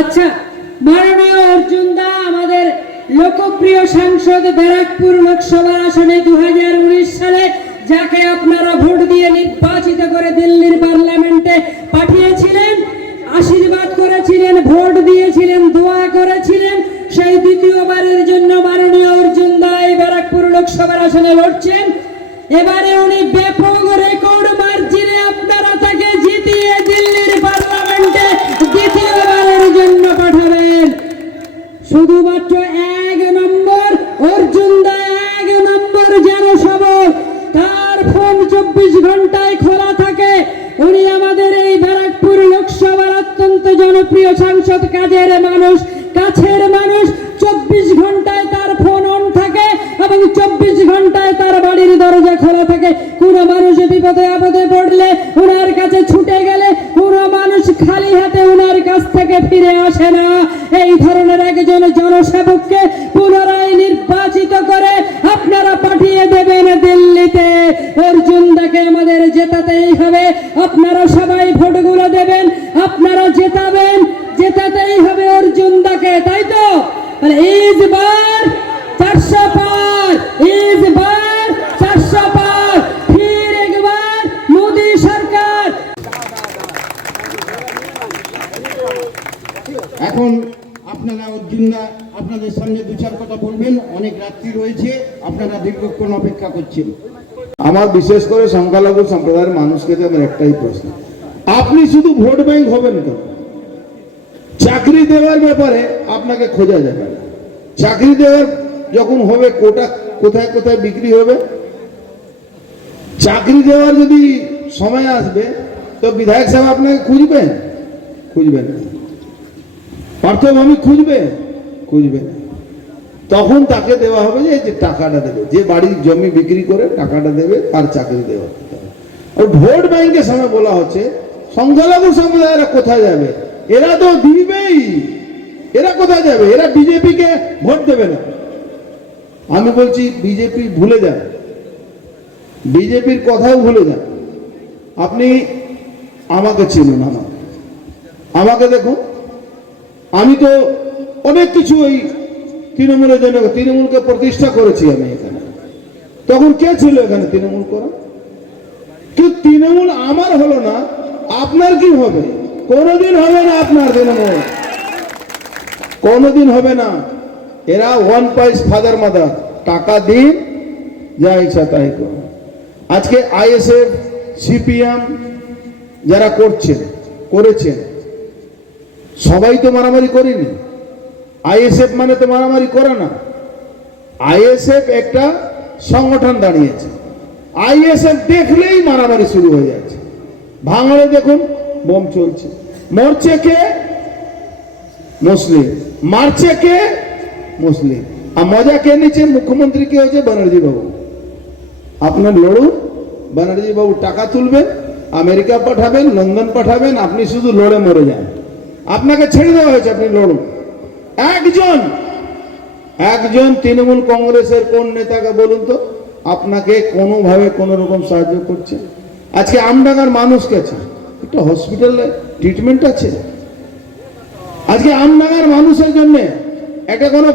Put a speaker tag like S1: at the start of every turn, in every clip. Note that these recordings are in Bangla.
S1: আচ্ছা মাননীয় অর্জুন আমাদের লোকপ্রিয় সাংসদ ব্যারাকপুর লোকসভা আসনে দু সালে যাকে আপনারা ভোট দিয়ে নির্বাচিত করে দিল্লির পার্লামেন্টে পাঠিয়েছিলেন, আশীর্বাদ করেছিলেন, ভোট দিয়েছিলেন, দোয়া করেছিলেন, সেই দ্বিতীয়বারের জন্য মাননীয় অর্জুন দা এই ব্যারাকপুর লোকসভার আসনে লড়ছেন। এবারে উনি ব্যাপক রেকর্ড খোলা থাকে কোনো মানুষ বিপদে আপদে পড়লে ওনার কাছে ছুটে গেলে কোনো মানুষ খালি হাতে ওনার কাছ থেকে ফিরে আসে না। এই ধরনের একজন জনসেবককে পুনরায় নির্বাচিত করে আপনারা পাঠিয়ে দেবেন দিল্লিতে। অর্জুন দাকে আমাদের জেতাতেই হবে। আপনারা সবাই ভোটগুলো দেবেন। আপনারা জেতাবেন। জেতাতেই হবে অর্জুন দাকে, তাই তো? ইজ বার চারশো পার ইজ বার চারশো পার ফির একবার মোদী সরকার
S2: এখন আপনারা অর্জুনরা আপনাদের সামনে দু চার কথা বলবেন অনেক রাত্রি রয়েছে আপনারা অপেক্ষা করছেন?
S3: আমার বিশেষ করে সংখ্যালঘু সম্প্রদায়ের মানুষকে আমার একটাই প্রশ্ন। আপনি শুধু ভোট ব্যাংক হবেন কেন? চাকরি দেওয়ার ব্যাপারে আপনাকে খোঁজা যাবে না। চাকরি দেওয়ার যখন হবে, কোটা কোথায় কোথায় বিক্রি হবে? চাকরি দেওয়ার যদি সময় আসবে, তো বিধায়ক সাহেব আপনাকে খুঁজবেন? খুঁজবেন না। পার্থভূমি খুঁজবে? খুঁজবে না। তখন তাকে দেওয়া হবে যে যে টাকাটা দেবে। যে বাড়ির জমি বিক্রি করে টাকাটা দেবে, তার চাকরি দেওয়া। আর ভোট ব্যাংকের সময় বলা হচ্ছে, সংখ্যালঘু সম্প্রদায়েরা কোথায় যাবে? এরা তো দিবেই। এরা কোথায় যাবে? এরা বিজেপিকে ভোট দেবে না। আমি বলছি, বিজেপি ভুলে যান। বিজেপির কথাও ভুলে যান। আপনি আমাকে চিনুন, আমাকে। আমাকে দেখুন। আমি তো অনেক কিছু ওই তৃণমূলের জন্য তৃণমূলকে প্রতিষ্ঠা করেছি আমি এখানে। তখন কে ছিল এখানে তৃণমূল করা? কিন্তু তৃণমূল আমার হলো না, আপনার কি হবে? কোনোদিন হবে না আপনার তৃণমূল। কোনোদিন হবে না। এরা ওয়ান পাইস ফাদার মাদার টাকা দিন, যা ইচ্ছা তাই করুন। আজকে আইএসএফ, সিপিএম যারা করছেন করেছেন সবাই তো মারামারি করেনি। আইএসএফ মানে তো মারামারি করে না। আইএসএফ একটা সংগঠন দাঁড়িয়েছে। আইএসএফ দেখলেই মারামারি শুরু হয়ে যাচ্ছে। ভাঙড়ে দেখুন, বোম চলছে। মরছে কে? মুসলিম। মারছে কে? মুসলিম। আর মজা কে নিচ্ছে মুখ্যমন্ত্রী কে হয়েছে? ব্যানার্জি বাবু। আপনার লড়ুন ব্যানার্জি বাবু, টাকা তুলবেন, আমেরিকা পাঠাবেন, লন্ডন পাঠাবেন, আপনি শুধু লড়ে মরে যান। আপনাকে ছেড়ে দেওয়া হয়েছে, আপনি লড়ুন। একজন একজন তৃণমূল কংগ্রেসের কোন নেতাকে বলুন তো? আপনাকে কোনোভাবে কোনো রকম সাহায্য করছে? আজকে আমডাঙ্গার মানুষ গেছে একটা হসপিটালে ট্রিটমেন্ট আছে? আজকে আমডাঙ্গার মানুষের জন্য একটা কোনো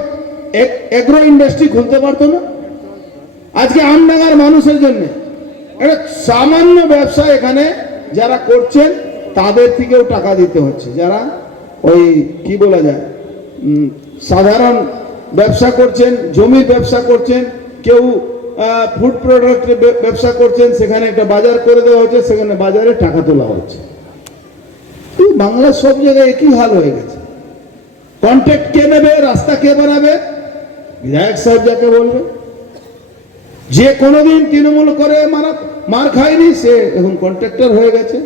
S3: এগ্রো ইন্ডাস্ট্রি খুলতে পারতো না? আজকে আমডাঙ্গার মানুষের জন্য একটা সামান্য ব্যবসা এখানে যারা করছেন, তাদের থেকেও টাকা দিতে হচ্ছে। যারা ওই, কি বলা যায়? সাধারণ ব্যবসা করছেন, জমির ব্যবসা করছেন, কেউ ফুড প্রোডাক্টের ব্যবসা করছেন, সেখানে একটা বাজার করে দেওয়া হচ্ছে, সেখানে বাজারে টাকা তোলা হচ্ছে। বাংলার সব জায়গায় একই হাল হয়ে গেছে। কন্ট্রাক্ট কে নেবে, রাস্তা কে বানাবে? বিধায়ক সাহেব যাকে বলবে। যে কোনোদিন তৃণমূল করে, মারা, মার খায়নি, সে এখন কন্ট্রাক্টর হয়ে গেছে।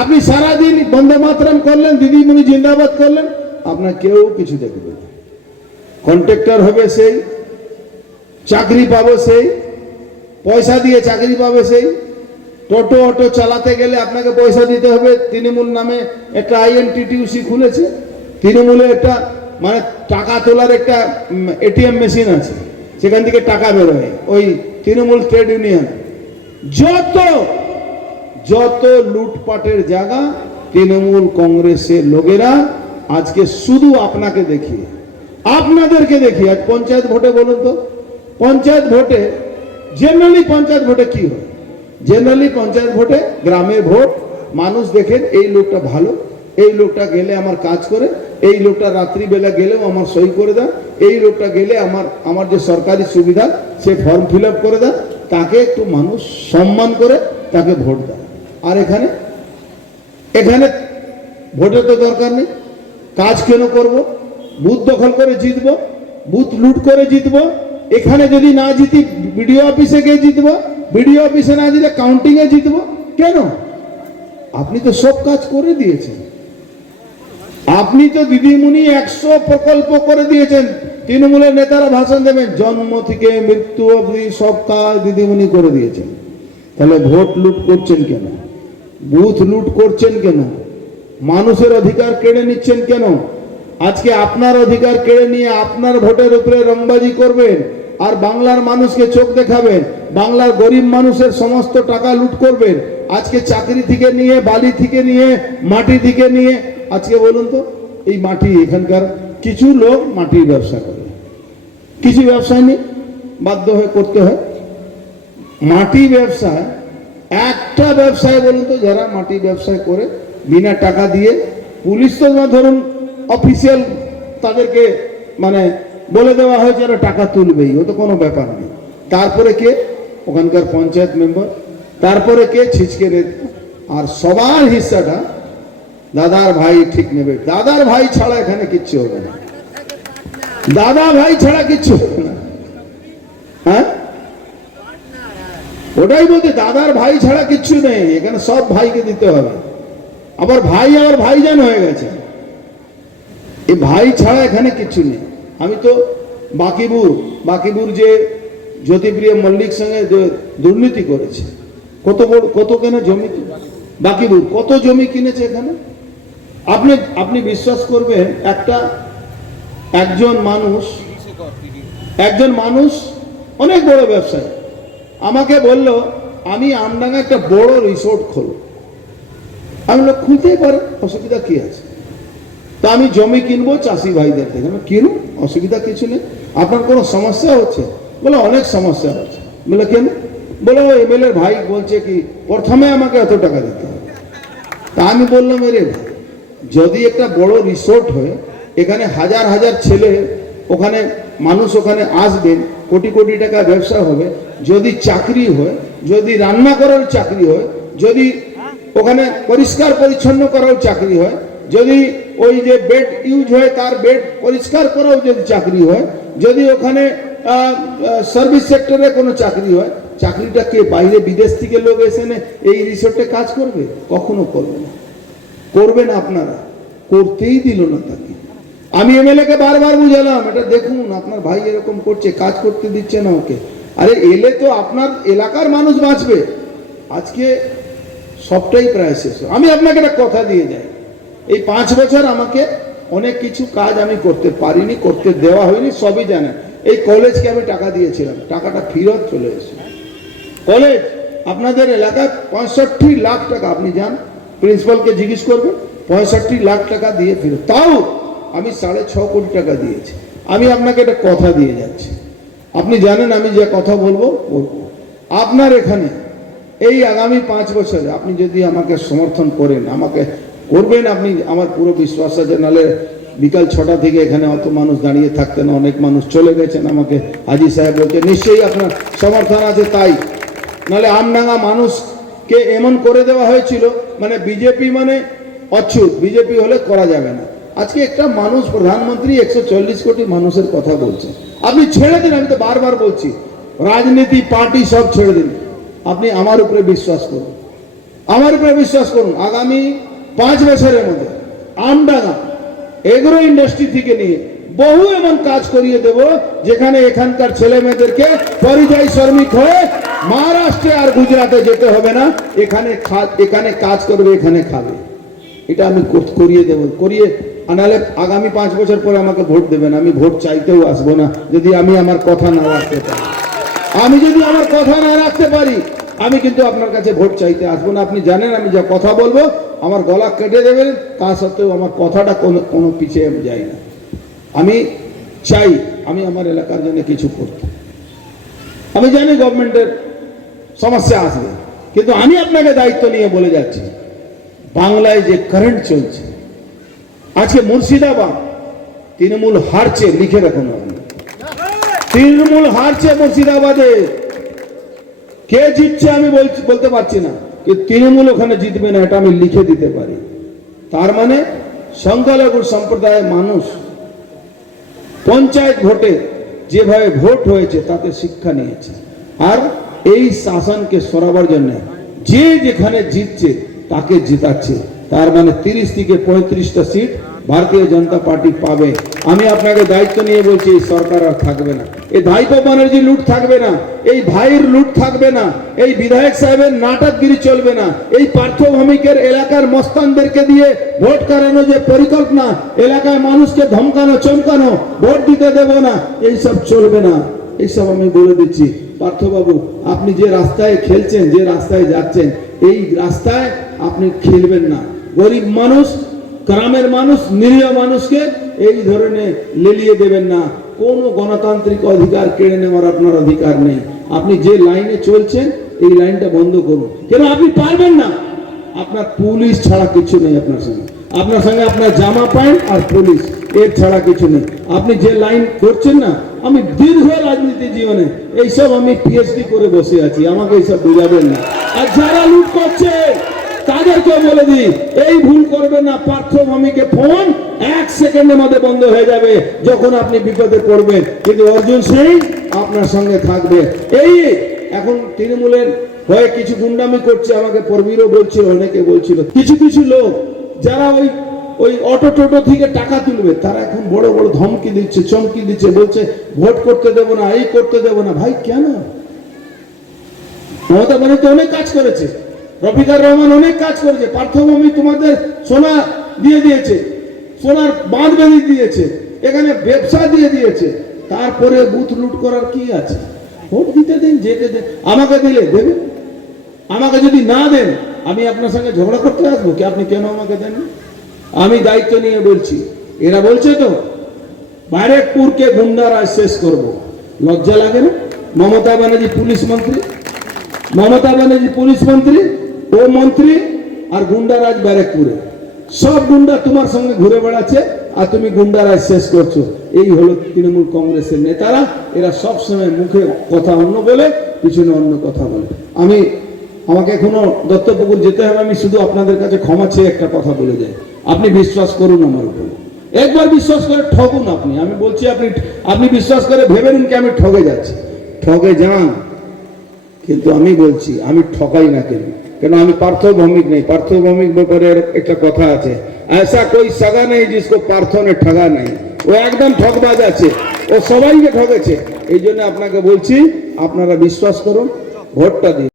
S3: আপনি সারাদিন বন্দে মাতরম করলেন, দিদিমণি জিন্দাবাদ করলেন। আপনার কেউ কিছু দেখবে না। কন্ট্রাক্টর হবে সেই, চাকরি পাবো সেই, পয়সা দিয়ে চাকরি পাবে সেই। টোটো অটো চালাতে গেলে আপনাকে পয়সা দিতে হবে। তৃণমূল নামে একটা আইএনটিটিউসি খুলেছে। তৃণমূলে একটা মানে টাকা তোলার একটা এটিএম মেশিন আছে। সেখান থেকে টাকা বেরোয়। ওই তৃণমূল ট্রেড ইউনিয়ন যত যত লুটপাটের জায়গা তৃণমূল কংগ্রেসের লোকেরা আজকে শুধু আপনাকে দেখিয়ে আপনাদেরকে দেখি। আজ পঞ্চায়েত ভোটে বলুন তো। পঞ্চায়েত ভোটে জেনারেলি পঞ্চায়েত ভোটে কি হয়? জেনারেলি পঞ্চায়েত ভোটে গ্রামে ভোট। মানুষ দেখেন, এই লোকটা ভালো, এই লোকটা গেলে আমার কাজ করে, এই লোকটা রাত্রিবেলা গেলেও আমার সই করে দেন এই লোকটা গেলে আমার আমার যে সরকারি সুবিধা, সে ফর্ম ফিল করে দেন তাকে একটু মানুষ সম্মান করে তাকে ভোট দেয়। আর এখানে এখানে ভোটের তো দরকার নেই। কাজ কেন করব? বুথ দখল করে জিতব? বুথ লুট করে জিতব? এখানে যদি না জিতি, বিডিও অফিসে গিয়ে জিতব? বিডিও অফিসে না জিতে কাউন্টিংয়ে জিতবো? কেন? আপনি তো সব কাজ করে দিয়েছেন। আপনি তো দিদিমণি একশো প্রকল্প করে দিয়েছেন। তৃণমূলের নেতারা ভাষণ দেবেন, জন্ম থেকে মৃত্যু অবধি সব কাজ দিদিমণি করে দিয়েছেন। তাহলে ভোট লুট করছেন কেন? বুথ লুট করছেন কেন? মানুষের অধিকার কেড়ে নিচ্ছেন কেন? আজকে আপনার অধিকার কেড়ে নিয়ে আপনার ভোটের উপরে রংবাজি করবেন আর বাংলার মানুষকে চোখ দেখাবেন, বাংলার গরিব মানুষের সমস্ত টাকা লুট করবেন। আজকে চাকরি থেকে নিয়ে, বালি থেকে নিয়ে, মাটি থেকে নিয়ে, আজকে বলুন তো, এই মাটি এখানকার কিছু লোক মাটির ব্যবসা করে। কিছু ব্যবসায় নেই, বাধ্য হয়ে করতে হয়। মাটি ব্যবসায়, একটা ব্যবসায় বলুন তো, যারা মাটি ব্যবসায় করে বিনা টাকা দিয়ে পুলিশ তো ধরুন অফিসিয়াল তাদেরকে মানে বলে দেওয়া হয়েছে এরা টাকা তুলবেই, ও তো কোনো ব্যাপার নেই। তারপরে কে? ওখানকার পঞ্চায়েত মেম্বার তারপরে কে? ছিচকে রে আর সবার হিস্সাটা দাদার ভাই ঠিক নেবে। দাদার ভাই ছাড়া এখানে কিচ্ছু হবে না। দাদা ভাই ছাড়া কিচ্ছু হবে না। হ্যাঁ? ওটাই বলতে দাদার ভাই ছাড়া কিচ্ছু নেই। এখানে সব ভাইকে দিতে হবে। আবার ভাই, আবার ভাইজান হয়ে গেছে। এই ভাই ছাড়া এখানে কিচ্ছু নেই। আমি তো বাকিবুর বাকিবুর যে জ্যোতিপ্রিয় মল্লিক সঙ্গে দুর্নীতি করেছে। কত বড়, কত কেন জমি বাকিবুর, কত জমি কিনেছে এখানে? আপনি আপনি বিশ্বাস করবেন, একটা, একজন মানুষ একজন মানুষ অনেক বড় ব্যবসায়ী। আমাকে বলল, আমি আমডাঙ্গা একটা বড় রিসোর্ট খোল। আমি লোক খুলতেই পারে, অসুবিধা কি আছে? তা আমি জমি কিনবো চাষি ভাইদের থেকে। আমি কিনুন, অসুবিধা কিছু নেই। আপনার কোনো সমস্যা হচ্ছে? বলে অনেক সমস্যা হচ্ছে। বলে কেন? বলে ও এমএলএর ভাই বলছে কি, প্রথমে আমাকে এত টাকা দিতে হবে। তা আমি বললাম, এরে, যদি একটা বড় রিসোর্ট হয়, এখানে হাজার হাজার ছেলে, ওখানে মানুষ ওখানে আসবেন কোটি কোটি টাকা ব্যবসা হবে, যদি চাকরি হয়, যদি রান্না করার চাকরি হয়, যদি ওখানে পরিষ্কার পরিচ্ছন্ন করার চাকরি হয়। যদি ওই যে বেড ইউজ হয়, তার বেড পরিষ্কার করাও যদি চাকরি হয়, যদি ওখানে সার্ভিস সেক্টরে কোনো চাকরি হয়, চাকরিটা কে বাইরে বিদেশ থেকে লোক এসে নে এই রিসোর্টে কাজ করবে? কখনো করবে না। করবেন আপনারা। করতেই দিল না তাকে। আমি এমএলএ কে বারবার বুঝালাম, এটা দেখুন, আপনার ভাই এরকম করছে, কাজ করতে দিচ্ছে না ওকে। আরে এলে তো আপনার এলাকার মানুষ বাঁচবে। আজকে সবটাই প্রায় শেষ আমি আপনাকে একটা কথা দিয়ে যাই। এই পাঁচ বছর আমাকে অনেক কিছু কাজ আমি করতে পারিনি, করতে দেওয়া হয়নি, সবই জানেন। এই কলেজকে আমি টাকা দিয়েছিলাম, টাকাটা ফেরত চলে এসেছে। কলেজ, আপনাদের এলাকায় পঁয়ষট্টি লাখ টাকা, আপনি যান, প্রিন্সিপালকে জিজ্ঞেস করবেন, পঁয়ষট্টি লাখ টাকা দিয়ে ফিরত। তাও আমি সাড়ে ছ কোটি টাকা দিয়েছি। আমি আপনাকে একটা কথা দিয়ে যাচ্ছি। আপনি জানেন আমি যে কথা বলব বলব। আপনার এখানে এই আগামী পাঁচ বছরে আপনি যদি আমাকে সমর্থন করেন, আমাকে করবেন আপনি, আমার পুরো বিশ্বাস আছে, নাহলে বিকাল ছটা থেকে এখানে অত মানুষ দাঁড়িয়ে থাকতেন অনেক মানুষ চলে গেছেন আমাকে। হাজি সাহেব বলছে নিশ্চয়ই আপনার সমর্থন আছে তাই। নাহলে আমডাঙ্গা মানুষকে এমন করে দেওয়া হয়েছিল মানে বিজেপি মানে অচ্ছুত বিজেপি হলে করা যাবে না। আজকে একটা মানুষ, প্রধানমন্ত্রী একশো চল্লিশ কোটি মানুষের কথা বলছে। আপনি ছেড়ে দিন, আমি তো বারবার বলছি, রাজনীতি, পার্টি সব ছেড়ে দিন। আপনি আমার উপরে বিশ্বাস করুন। আমার উপরে বিশ্বাস করুন, আগামী পাঁচ বছরের মধ্যে আমডাঙ্গা এগ্রো ইন্ডাস্ট্রি থেকে নিয়ে বহু এমন কাজ করিয়ে দেব, যেখানে এখানকার ছেলে মেয়েদেরকে পরিযায়ী শ্রমিক হয়ে মহারাষ্ট্রে আর গুজরাটে যেতে হবে না, এখানে এখানে কাজ করবে, এখানে খাবে। এটা আমি করিয়ে দেব, করিয়ে আনালে আগামী পাঁচ বছর পরে আমাকে ভোট দেবেন, আমি ভোট চাইতেও আসব না, যদি আমি আমার কথা না রাখতে পারি। আমি যদি আমার কথা না রাখতে পারি আমি কিন্তু আপনার কাছে ভোট চাইতে আসব না। আপনি জানেন আমি যা কথা বলব আমার গলা কেটে দেবেন তা সত্ত্বেও আমার কথাটা কোনো কোনো পিছিয়ে আমি যাই না। আমি চাই আমি আমার এলাকার জন্য কিছু করতে। আমি জানি গভর্নমেন্টের সমস্যা আসবে কিন্তু আমি আপনাকে দায়িত্ব নিয়ে বলে যাচ্ছি বাংলায় যে কারেন্ট চলছে আজকে মুর্শিদাবাদ তৃণমূল হারছে লিখে রাখুন আপনি। তৃণমূল হারছে মুর্শিদাবাদে। কে জিতছে আমি বলতে পারছি না। যে তৃণমূল ওখানে জিতবে না, এটা আমি লিখে দিতে পারি। তার মানে সংখ্যালঘু সম্প্রদায়ের মানুষ পঞ্চায়েত ভোটে যেভাবে ভোট হয়েছে, তাতে শিক্ষা নিয়েছে। আর এই শাসনকে সরাবার জন্য যে যেখানে জিতছে, তাকে জিতাচ্ছে। তার মানে তিরিশ থেকে পঁয়ত্রিশটা সিট ভারতীয় জনতা পার্টি পাবে। আমি আপনাকে দায়িত্ব নিয়ে বলছি, এই সরকার আর থাকবে না। এই ভাইপো ব্যানার্জি লুট থাকবে না, এই ভাইয়ের লুট থাকবে না, এই বিধায়ক সাহেবের নাটকগিরি চলবে না, এই পার্থভূমিকের এলাকার মস্তানদেরকে দিয়ে ভোট করানো যে পরিকল্পনা এলাকায় মানুষকে ধমকানো, চমকানো, ভোট দিতে দেব না, এইসব চলবে না। এইসব আমি বলে দিচ্ছি। পার্থবাবু, আপনি যে রাস্তায় খেলছেন, যে রাস্তায় যাচ্ছেন, এই রাস্তায় আপনি খেলবেন না। গরিব মানুষ গ্রামের মানুষ, নিরীহ মানুষকে এই ধরনের লেলিয়ে দেবেন না। কোনো গণতান্ত্রিক অধিকার কেড়ে নেওয়ার আপনার অধিকার নেই। আপনি যে লাইনে চলছেন, এই লাইনটা বন্ধ করুন। কেন আপনি পারবেন না? আপনার পুলিশ ছাড়া কিছু নেই আপনার সঙ্গে। আপনার সঙ্গে আপনার জামা প্যান্ট আর পুলিশ, এর ছাড়া কিছু নেই। আপনি যে লাইন করছেন না, আমি দীর্ঘ রাজনীতি জীবনে এইসব আমি পিএইচডি করে বসে আছি। আমাকে এইসব বোঝাবেন না। আর যারা লুট করছে তাদেরকে বলে দিই, এই ভুল করবেন না, পার্থভূমিকে ফোন এক সেকেন্ডের মধ্যে বন্ধ হয়ে যাবে, যখন আপনি বিপদে পড়বেন। কিন্তু অর্জুন সিং আপনার সঙ্গে থাকবে। এই এখন তৃণমূলের হয়ে কিছু গুন্ডামি করছে, আমাকে পরবীরও বলছিল, অনেকে বলছিল। কিছু কিছু লোক, যারা ওই ওই অটো টোটো থেকে টাকা তুলবে, তারা এখন বড় বড় ধমকি দিচ্ছে, চমকি দিচ্ছে, বলছে, ভোট করতে দেবো না, এই করতে দেবো না। ভাই, কেন? মমতা ব্যানার্জি অনেক কাজ করেছে। রফিকার রহমান অনেক কাজ করেছে। পার্থভূমি তোমাদের সোনা দিয়ে দিয়েছে, সোনার বাঁধ বেঁধে দিয়েছে, এখানে ব্যবসা দিয়ে দিয়েছে। তারপরে বুথ লুট করার কি আছে? ভোট দিতে দিন, যেতে দেন। আমাকে দিলে দেবে? আমাকে যদি না দেন, আমি আপনার সঙ্গে ঝগড়া করতে আসব কি? আপনি কেন আমাকে দেন আমি দায়িত্ব নিয়ে বলছি। এরা বলছে তো, ব্যারেকপুরকে গুন্ডারাজ শেষ করব। লজ্জা লাগে না? মমতা ব্যানার্জি পুলিশ মন্ত্রী? মমতা ব্যানার্জি পুলিশ মন্ত্রী? ও মন্ত্রী আর গুন্ডারাজ ব্যারেকপুরে। সব গুন্ডা তোমার সঙ্গে ঘুরে বেড়াচ্ছে আর তুমি গুন্ডারাজ শেষ করছ। এই হলো তৃণমূল কংগ্রেসের নেতারা। এরা সব সময় মুখে কথা অন্য বলে, পিছনে অন্য কথা বলে। আমি, আমাকে এখনও দত্তপুকুর যেতে হবে, আমি শুধু আপনাদের কাছে ক্ষমা চেয়ে একটা কথা বলে যাই। আপনি বিশ্বাস করুন আমার উপর। একবার বিশ্বাস করে ঠগুন আপনি। আমি বলছি আপনি আপনি বিশ্বাস করে ভেবে নিন কি আমি ঠগে যাচ্ছি। ঠগে যান, কিন্তু আমি বলছি, আমি ঠকাই না কেন? কেন আমি পার্থ ভৌমিক নেই পার্থ ভৌমিক ব্যাপারে একটা কথা আছে ऐसा कोई सगा नहीं जिसको পার্থ ने ঠগা নাই ও একদম ঠকবাজ আছে ও সবাইকে ঠকেছে এই জন্য আপনাকে বলছি আপনারা বিশ্বাস করুন ভোটটা দিন